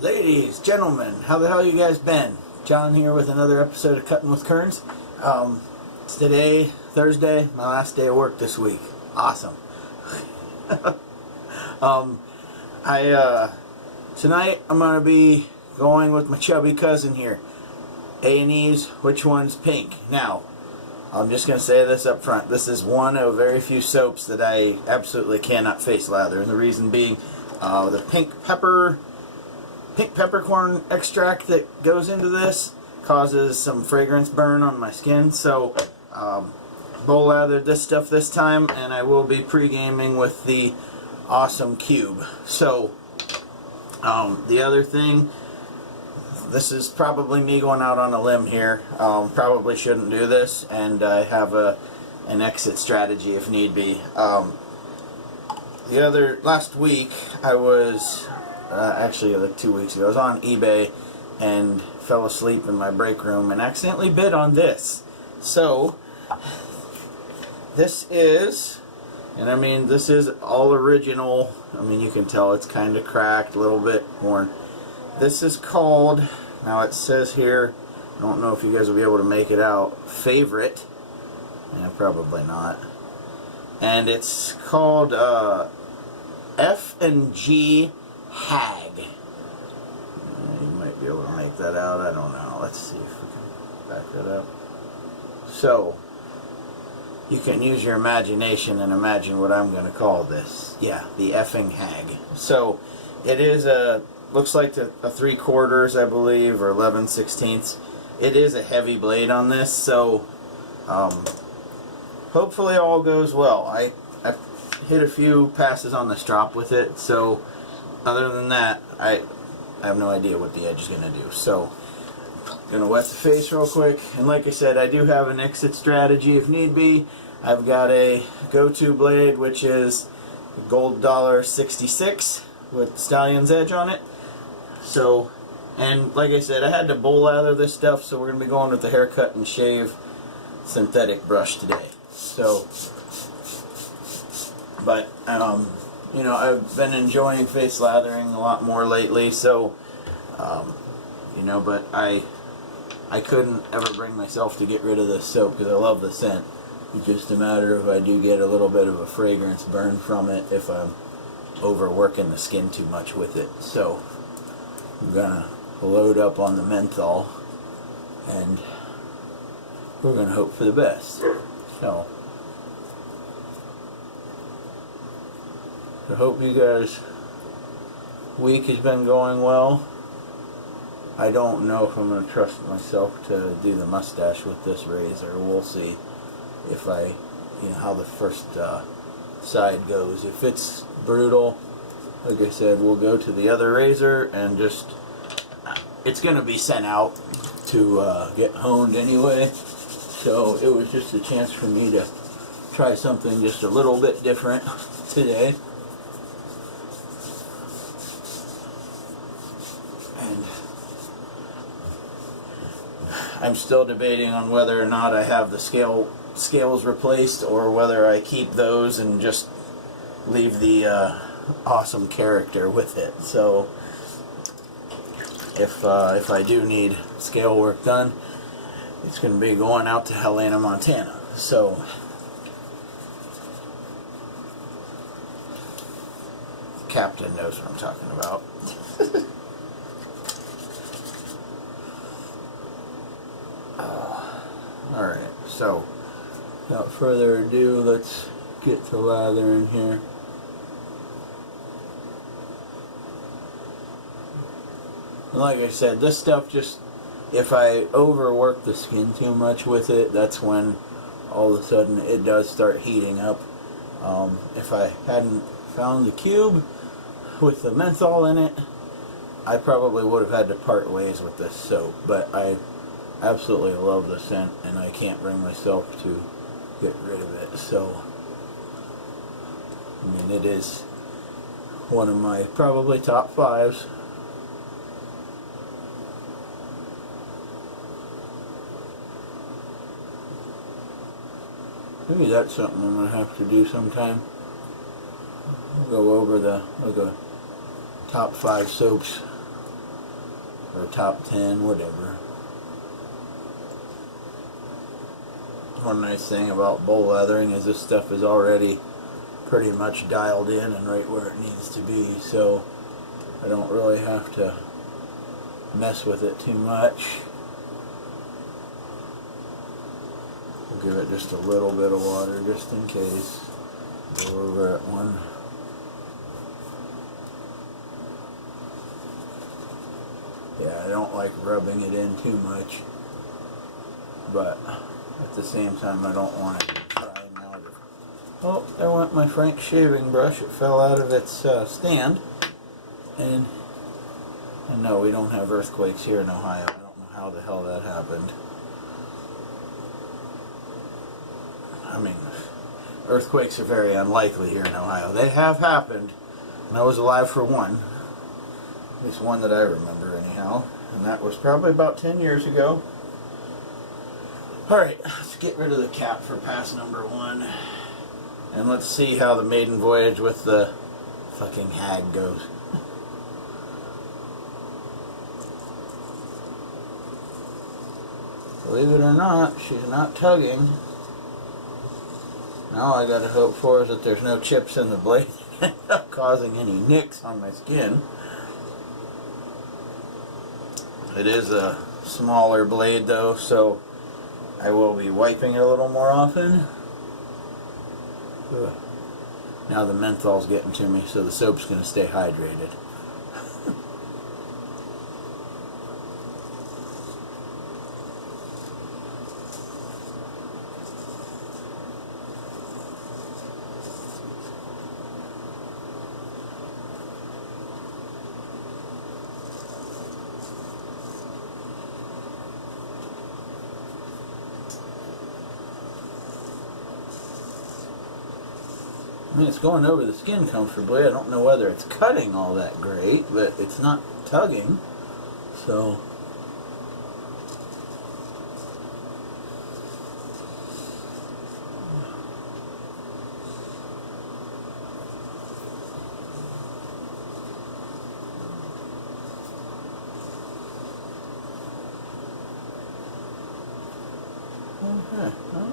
Ladies, gentlemen, how the hell you guys been? John here with another episode of Cutting with Kerns. It's today, Thursday, my last day of work this week. Awesome. Tonight I'm going to be going with my chubby cousin here. A&E's Which One's Pink? Now, I'm just going to say this up front. This is one of very few soaps that I absolutely cannot face lather. And the reason being, the pink peppercorn extract that goes into this causes some fragrance burn on my skin. So, bowl lathered this stuff this time, and I will be pre-gaming with the awesome cube. So, the other thing, this is probably me going out on a limb here. Probably shouldn't do this, and I have an exit strategy if need be. Last week I was actually like 2 weeks ago, I was on eBay and fell asleep in my break room and accidentally bid on this. So this is, and I mean this is all original. I mean you can tell it's kind of cracked, a little bit worn. This is called, now it says here, I don't know if you guys will be able to make it out, Favorite. Yeah, probably not. And it's called F&G HAAG. You might be able to make that out, I don't know. Let's see if we can back that up. So, you can use your imagination and imagine what I'm going to call this. Yeah, the effing HAAG. So, it is looks like a 3/4, I believe, or 11/16. It is a heavy blade on this, so hopefully all goes well. I hit a few passes on the strop with it, so other than that, I have no idea what the edge is going to do. So, I'm going to wet the face real quick, and like I said, I do have an exit strategy if need be. I've got a go-to blade, which is Gold Dollar 66 with Stallion's edge on it. So, and like I said, I had to bowl lather this stuff, so we're going to be going with the haircut and shave synthetic brush today. So, but, you know, I've been enjoying face lathering a lot more lately, so, you know, but I couldn't ever bring myself to get rid of this soap because I love the scent. It's just a matter of I do get a little bit of a fragrance burn from it if I'm overworking the skin too much with it. So, I'm gonna load up on the menthol and we're gonna hope for the best. So, I hope you guys' week has been going well. I don't know if I'm gonna trust myself to do the mustache with this razor. We'll see if you know, how the first side goes. If it's brutal, like I said, we'll go to the other razor and just, it's going to be sent out to get honed anyway. So it was just a chance for me to try something just a little bit different today. And I'm still debating on whether or not I have the scales replaced or whether I keep those and just leave the awesome character with it. So if I do need scale work done, it's going to be going out to Helena, Montana. So the captain knows what I'm talking about. Alright, so without further ado, let's get to lathering here. And like I said, this stuff just, if I overwork the skin too much with it, that's when all of a sudden it does start heating up. If I hadn't found the cube with the menthol in it, I probably would have had to part ways with this soap. But I absolutely love the scent and I can't bring myself to get rid of it. So, I mean, it is one of my probably top 5s. Maybe that's something I'm going to have to do sometime. Go over the top 5 soaps or top 10, whatever. One nice thing about bull leathering is this stuff is already pretty much dialed in and right where it needs to be, so I don't really have to mess with it too much. We'll give it just a little bit of water just in case. Go over it one. Yeah, I don't like rubbing it in too much, but at the same time I don't want it drying out. Oh, there went my Frank shaving brush. It fell out of its stand. And no, we don't have earthquakes here in Ohio. I don't know how the hell that happened. I mean, earthquakes are very unlikely here in Ohio. They have happened, and I was alive for one. At least one that I remember anyhow. And that was probably about 10 years ago. Alright, let's get rid of the cap for pass number 1. And let's see how the maiden voyage with the fucking HAAG goes. Believe it or not, she's not tugging. Now all I gotta hope for is that there's no chips in the blade causing any nicks on my skin. It is a smaller blade though, so I will be wiping it a little more often. Ugh. Now the menthol's getting to me, so the soap's going to stay hydrated. I mean, it's going over the skin comfortably. I don't know whether it's cutting all that great, but it's not tugging. So, okay. Well,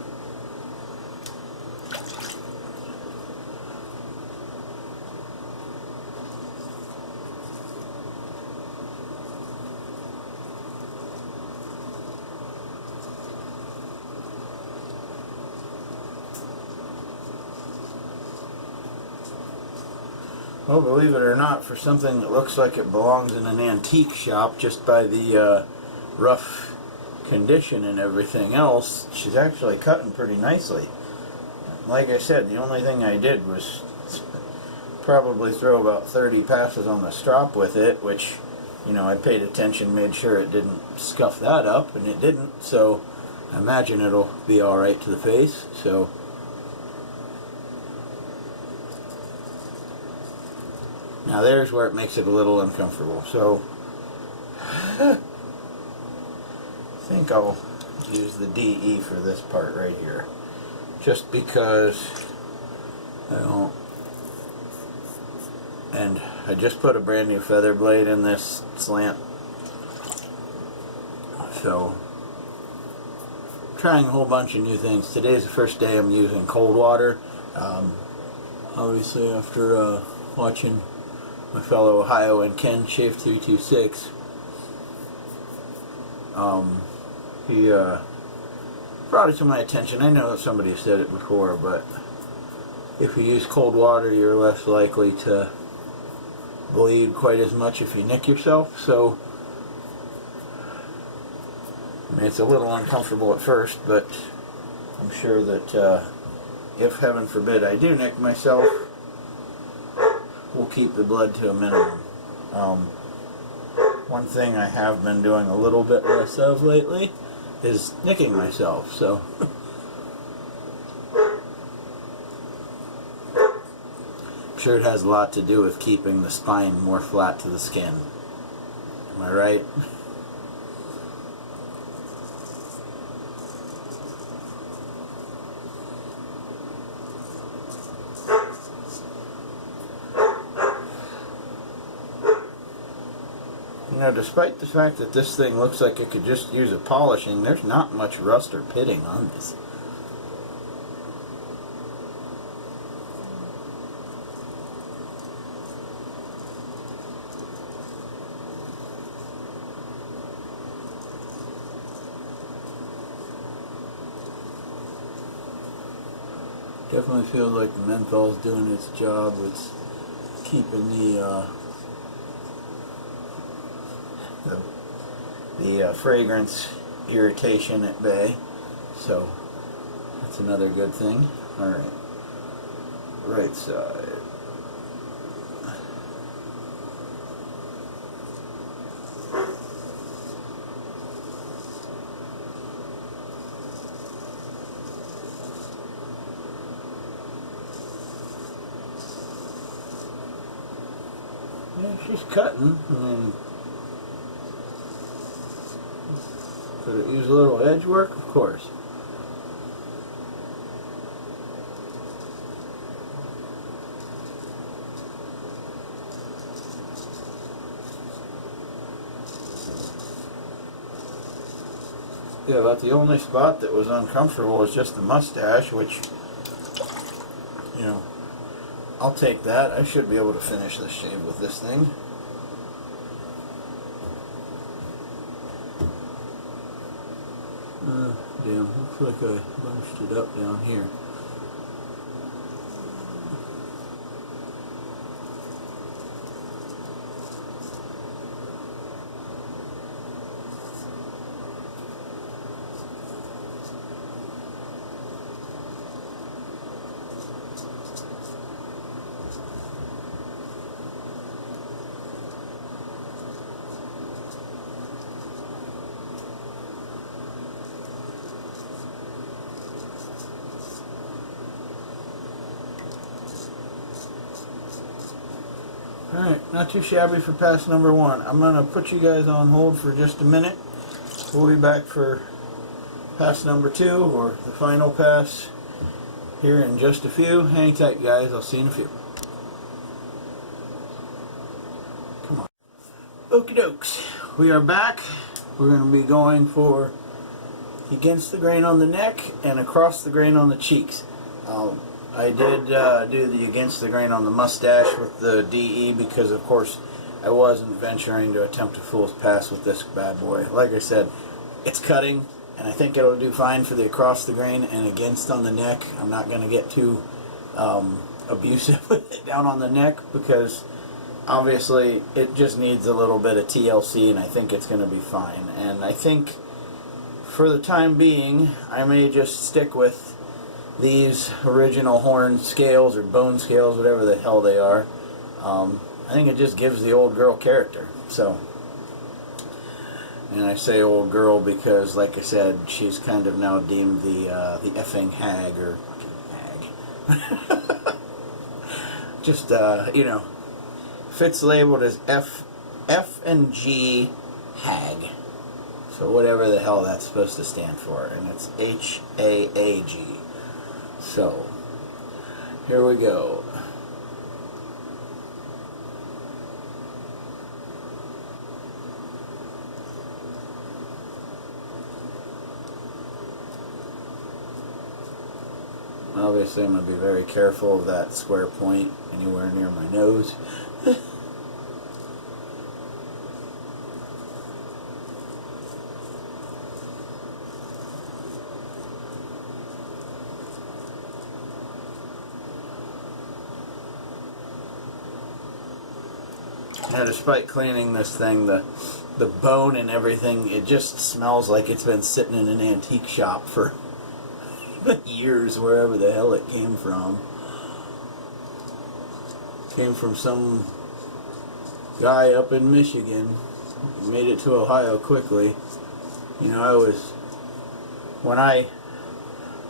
well, believe it or not, for something that looks like it belongs in an antique shop just by the rough condition and everything else, she's actually cutting pretty nicely. Like I said, the only thing I did was probably throw about 30 passes on the strop with it, which, you know, I paid attention, made sure it didn't scuff that up, and it didn't, so I imagine it'll be alright to the face. So now there's where it makes it a little uncomfortable. So I think I'll use the DE for this part right here, just because I don't. And I just put a brand new feather blade in this slant, so trying a whole bunch of new things. Today's the first day I'm using cold water. Obviously after watching my fellow Ohioan Ken Shave 326, he brought it to my attention. I know that somebody said it before, but if you use cold water, you're less likely to bleed quite as much if you nick yourself. So I mean, it's a little uncomfortable at first, but I'm sure that if heaven forbid I do nick myself, we'll keep the blood to a minimum. One thing I have been doing a little bit less of lately is nicking myself, so I'm sure it has a lot to do with keeping the spine more flat to the skin. Am I right? Now, despite the fact that this thing looks like it could just use a polishing, there's not much rust or pitting on this. Definitely feels like the menthol's doing its job. It's keeping the fragrance irritation at bay. So that's another good thing. All right, right side. Yeah, she's cutting. I mean, could it use a little edge work? Of course. Yeah, about the only spot that was uncomfortable was just the mustache, which, you know, I'll take that. I should be able to finish this shave with this thing. Damn, looks like I bunched it up down here. Alright, not too shabby for pass number one. I'm going to put you guys on hold for just a minute. We'll be back for pass number two, or the final pass, here in just a few. Hang tight, guys. I'll see you in a few. Come on. Okie dokes. We are back. We're going to be going for against the grain on the neck and across the grain on the cheeks. I did do the against the grain on the mustache with the DE because, of course, I wasn't venturing to attempt a fool's pass with this bad boy. Like I said, it's cutting, and I think it'll do fine for the across the grain and against on the neck. I'm not going to get too abusive with it down on the neck because, obviously, it just needs a little bit of TLC, and I think it's going to be fine. And I think, for the time being, I may just stick with these original horn scales or bone scales, whatever the hell they are. I think it just gives the old girl character. So, and I say old girl because, like I said, she's kind of now deemed the effing HAAG, or HAAG. Just you know, Fitz labeled as F and G HAAG. So whatever the hell that's supposed to stand for, and it's HAAG. So, here we go. Obviously, I'm going to be very careful of that square point anywhere near my nose. Now, despite cleaning this thing, the bone and everything, it just smells like it's been sitting in an antique shop for years, wherever the hell it came from. Came from some guy up in Michigan. Made it to Ohio quickly. You know, when I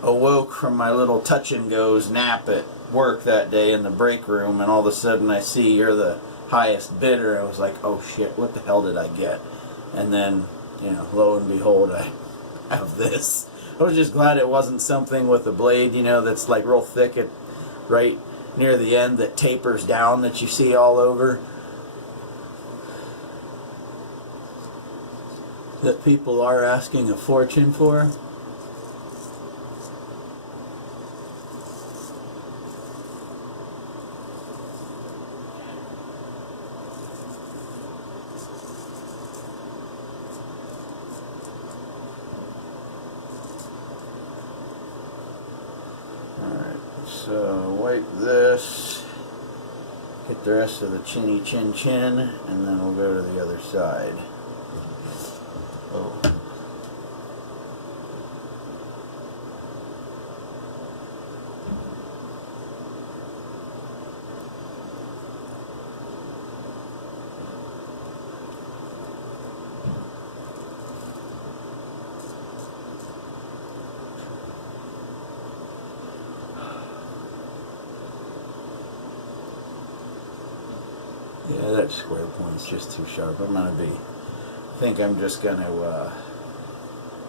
awoke from my little touch and goes nap at work that day in the break room, and all of a sudden I see you're the highest bidder, I was like, oh shit, what the hell did I get? And then, you know, lo and behold, I have this. I was just glad it wasn't something with a blade, you know, that's like real thick at right near the end that tapers down that you see all over. that people are asking a fortune for. Alright, so wipe this, get the rest of the chinny chin chin, and then we'll go to the other side. Oh. Yeah, that square point's just too sharp. I think I'm just gonna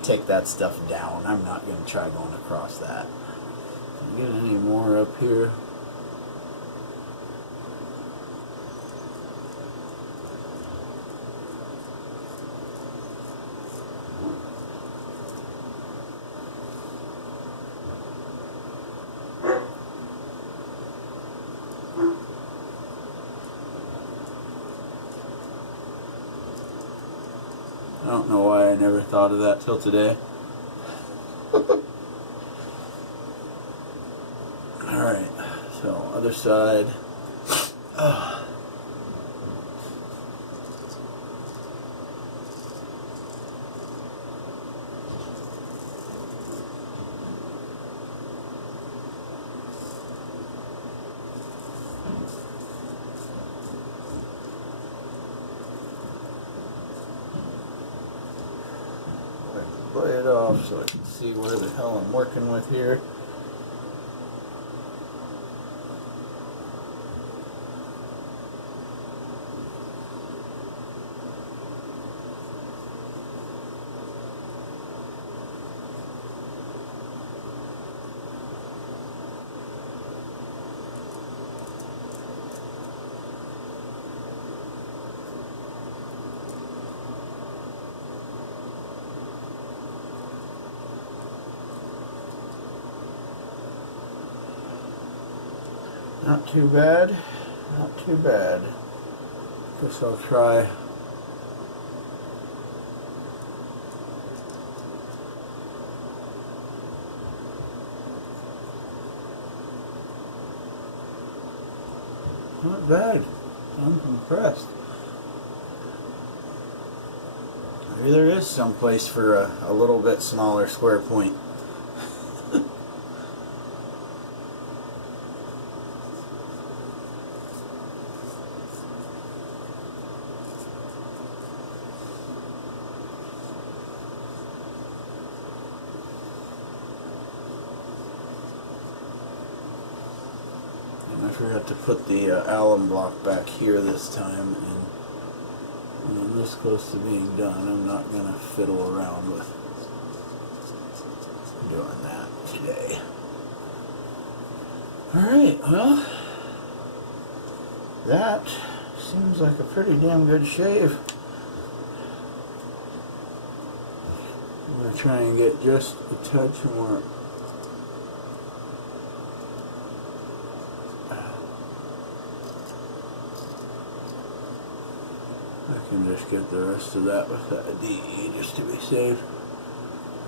take that stuff down. I'm not gonna try going across that. Get any more up here? I don't know why I never thought of that till today. Alright, so other side. Play it off so I can see where the hell I'm working with here. Not too bad, not too bad. Guess I'll try. Not bad. I'm impressed. Maybe there is some place for a little bit smaller square point. I forgot to put the alum block back here this time, and when I'm this close to being done, I'm not going to fiddle around with doing that today. Alright, well, that seems like a pretty damn good shave. I'm going to try and get just a touch more. I can just get the rest of that with that DE just to be safe.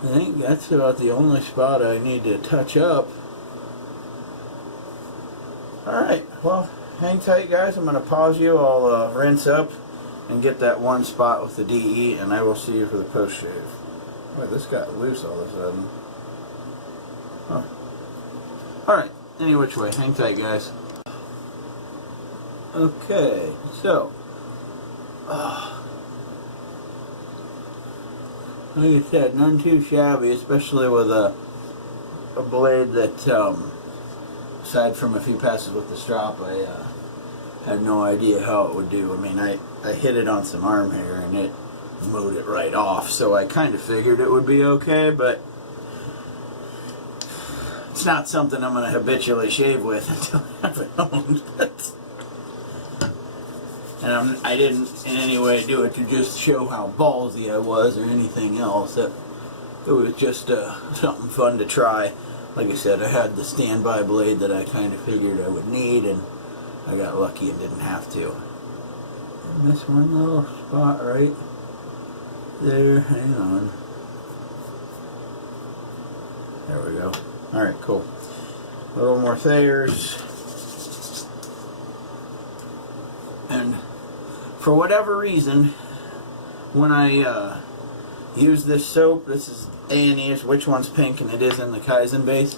I think that's about the only spot I need to touch up. Alright, well, hang tight guys. I'm going to pause you. I'll rinse up and get that one spot with the DE, and I will see you for the post shave. Boy, this got loose all of a sudden. Huh. Alright, any which way, hang tight guys. Okay, so like I said, none too shabby, especially with a blade that, aside from a few passes with the strop, I had no idea how it would do. I mean, I hit it on some arm hair and it mowed it right off, so I kind of figured it would be okay, but it's not something I'm going to habitually shave with until I have it owned. And I didn't in any way do it to just show how ballsy I was or anything else. It was just something fun to try. Like I said, I had the standby blade that I kind of figured I would need, and I got lucky and didn't have to. And this one little spot right there, hang on. There we go. Alright, cool. A little more Thayers. And for whatever reason, when I use this soap, this is A&E's, which one's pink, and it is in the Kaizen base.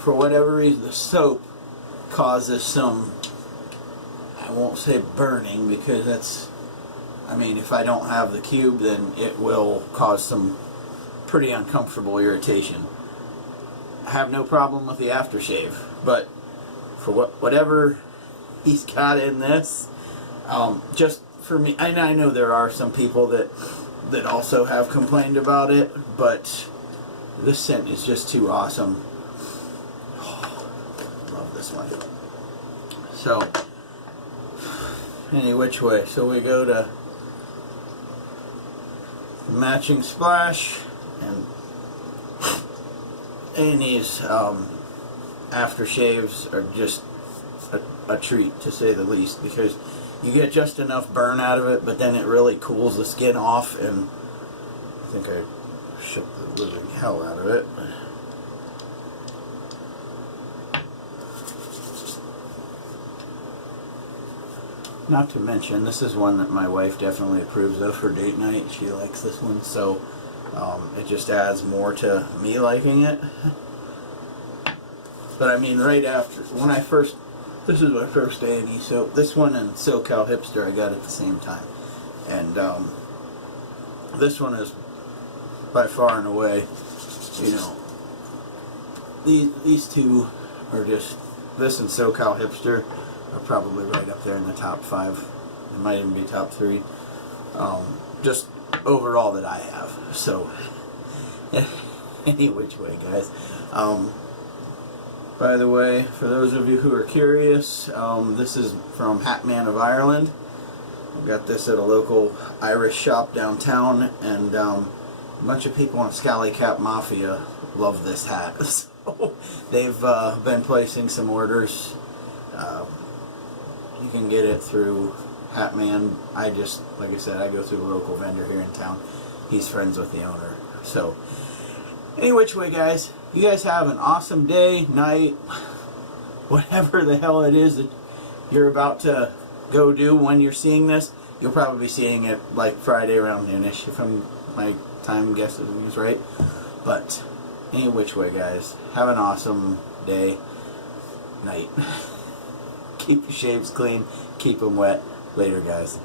For whatever reason, the soap causes some, I won't say burning, because that's, I mean, if I don't have the cube, then it will cause some pretty uncomfortable irritation. I have no problem with the aftershave, but for whatever he's got in this, just for me, and I know there are some people that also have complained about it, but this scent is just too awesome. Love this one. So, any which way, so we go to matching splash, and A&E's aftershaves are just a treat, to say the least, because you get just enough burn out of it, but then it really cools the skin off, and I think I shook the living hell out of it. Not to mention, this is one that my wife definitely approves of for date night. She likes this one, so it just adds more to me liking it. But I mean, right after, when I first, this is my first A&E soap. This one and SoCal Hipster I got at the same time. And this one is by far and away, you know, these two are just, this and SoCal Hipster are probably right up there in the top 5. It might even be top 3. Just overall that I have. So, any which way, guys. By the way, for those of you who are curious, this is from Hatman of Ireland. I got this at a local Irish shop downtown, and a bunch of people in Scally Cap Mafia love this hat. So they've been placing some orders. You can get it through Hatman. I just, like I said, I go through a local vendor here in town. He's friends with the owner. So, any which way, guys, you guys have an awesome day, night, whatever the hell it is that you're about to go do when you're seeing this. You'll probably be seeing it like Friday around noonish, if my time guessing is right. But any which way, guys, have an awesome day, night. Keep your shaves clean, keep them wet. Later, guys.